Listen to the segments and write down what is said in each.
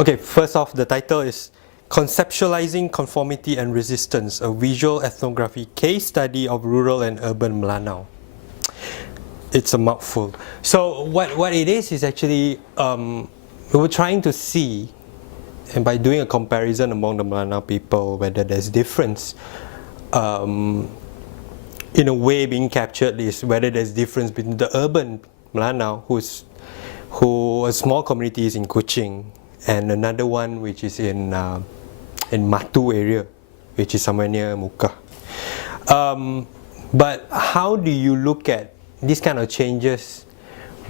Okay, first off, the title is Conceptualizing Conformity and Resistance, a Visual Ethnography Case Study of Rural and Urban Melanau. It's a mouthful. So what it is actually, we were trying to see, and by doing a comparison among the Melanau people, whether there's difference, in a way being captured is whether there's difference between the urban Melanau, who a small community is in Kuching, and another one which is in Matu area, which is somewhere near Muka. But how do you look at these kind of changes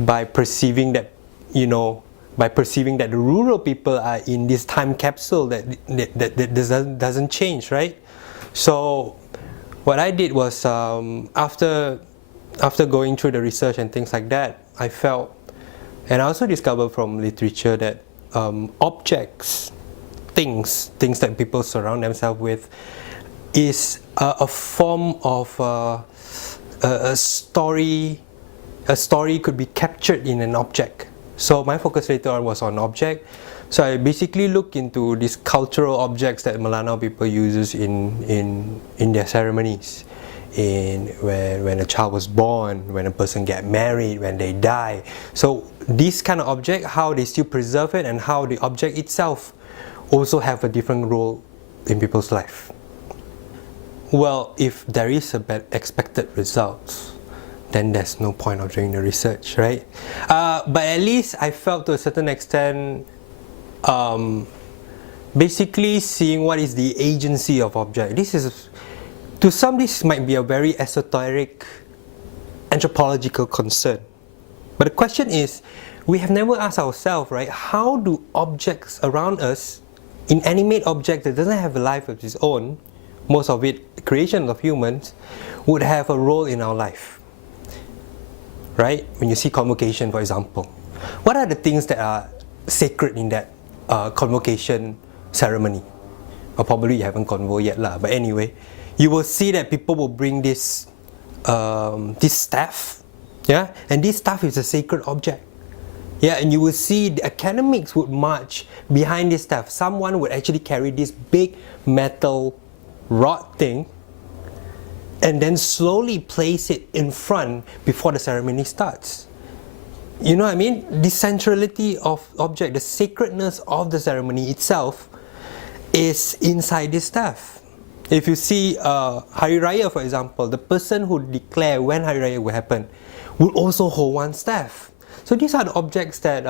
by perceiving that, by perceiving that the rural people are in this time capsule that doesn't change, right? So what I did was, after going through the research and things like that, I felt, and I also discovered from literature that objects, things that people surround themselves with, is a form of a story. A story could be captured in an object. So my focus later on was on object. So I basically look into these cultural objects that Melanau people uses in their ceremonies. When a child was born, when a person get married, when they die. So this kind of object, how they still preserve it, and how the object itself also have a different role in people's life. Well, if there is a bad expected results, then there's no point of doing the research, right? But at least I felt to a certain extent, basically seeing what is the agency of object. To some, this might be a very esoteric anthropological concern. But the question is, we have never asked ourselves, right, how do objects around us, inanimate objects that doesn't have a life of its own, most of it creations of humans, would have a role in our life, right? When you see convocation, for example, what are the things that are sacred in that convocation ceremony? Or probably you haven't convo yet lah, but anyway, you will see that people will bring this staff, yeah, and this staff is a sacred object. Yeah, and you will see the academics would march behind this staff. Someone would actually carry this big metal rod thing and then slowly place it in front before the ceremony starts. You know what I mean? The centrality of object, the sacredness of the ceremony itself is inside this staff. If you see Hari Raya, for example, the person who declare when Hari Raya will happen will also hold one staff. So these are the objects that,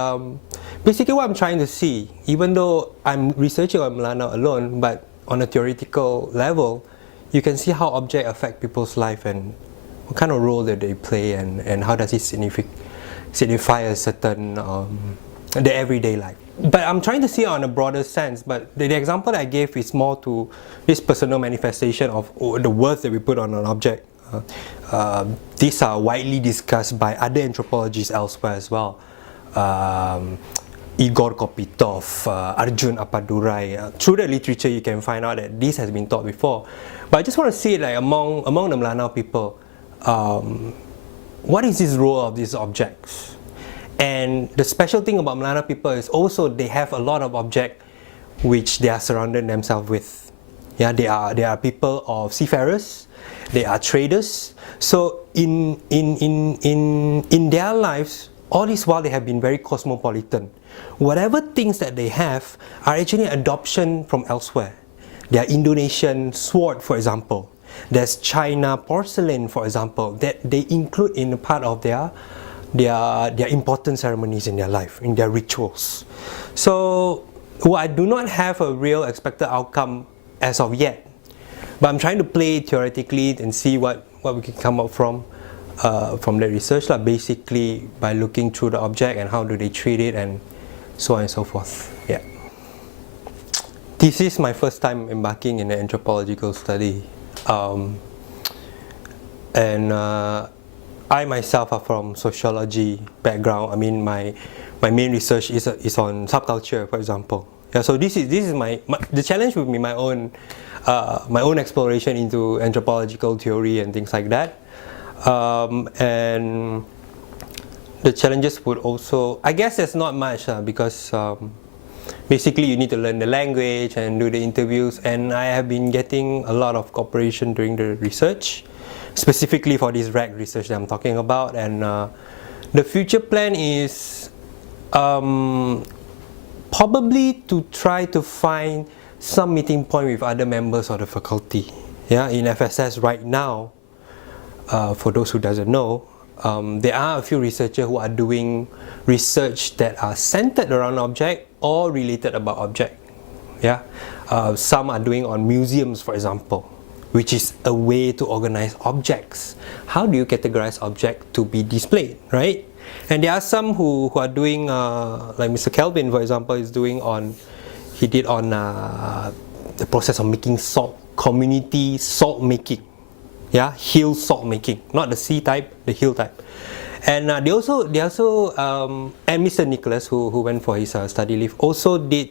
basically what I'm trying to see, even though I'm researching on Melanau alone, but on a theoretical level, you can see how objects affect people's life and what kind of role that they play, and how does it signify a certain, the everyday life. But I'm trying to see it on a broader sense, but the example that I gave is more to this personal manifestation of the worth that we put on an object. These are widely discussed by other anthropologists elsewhere as well. Igor Kopitov, Arjun Appadurai. Through the literature you can find out that this has been taught before. But I just want to see it like among the Melanau people, what is this role of these objects? And the special thing about Melanau people is also they have a lot of objects which they are surrounded themselves with. Yeah, they are people of seafarers, they are traders. So in their lives, all this while they have been very cosmopolitan. Whatever things that they have are actually adoption from elsewhere. There are Indonesian sword, for example. There's China porcelain, for example, that they include in a part of their important ceremonies in their life, in their rituals. So, well, I do not have a real expected outcome as of yet, but I'm trying to play theoretically and see what we can come up from the research, basically by looking through the object and how do they treat it and so on and so forth. Yeah. This is my first time embarking in an anthropological study, and I myself are from sociology background. I mean, my main research is on subculture, for example. Yeah, so this is the challenge would be my own exploration into anthropological theory and things like that, and the challenges would also, I guess there's not much because basically you need to learn the language and do the interviews, and I have been getting a lot of cooperation during the research, specifically for this RAG research that I'm talking about. And the future plan is probably to try to find some meeting point with other members of the faculty. Yeah, in FSS right now, for those who doesn't know, there are a few researchers who are doing research that are centered around object or related about object. Yeah, some are doing on museums, for example, which is a way to organize objects. How do you categorize object to be displayed, right? And there are some who are doing, like Mr. Kelvin, for example, is doing on, he did on the process of making salt, community salt making. Yeah, hill salt making, not the sea type, the hill type. And they also and Mr. Nicholas, who went for his study leave, also did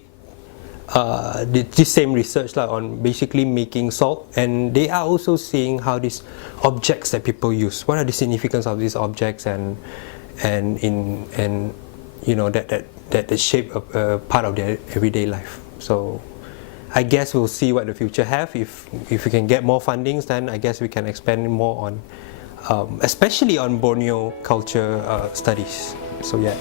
this same research on basically making salt, and they are also seeing how these objects that people use, what are the significance of these objects, and you know that shape a part of their everyday life. So I guess we'll see what the future have. If we can get more fundings, then I guess we can expand more on, especially on Borneo culture studies. So yeah.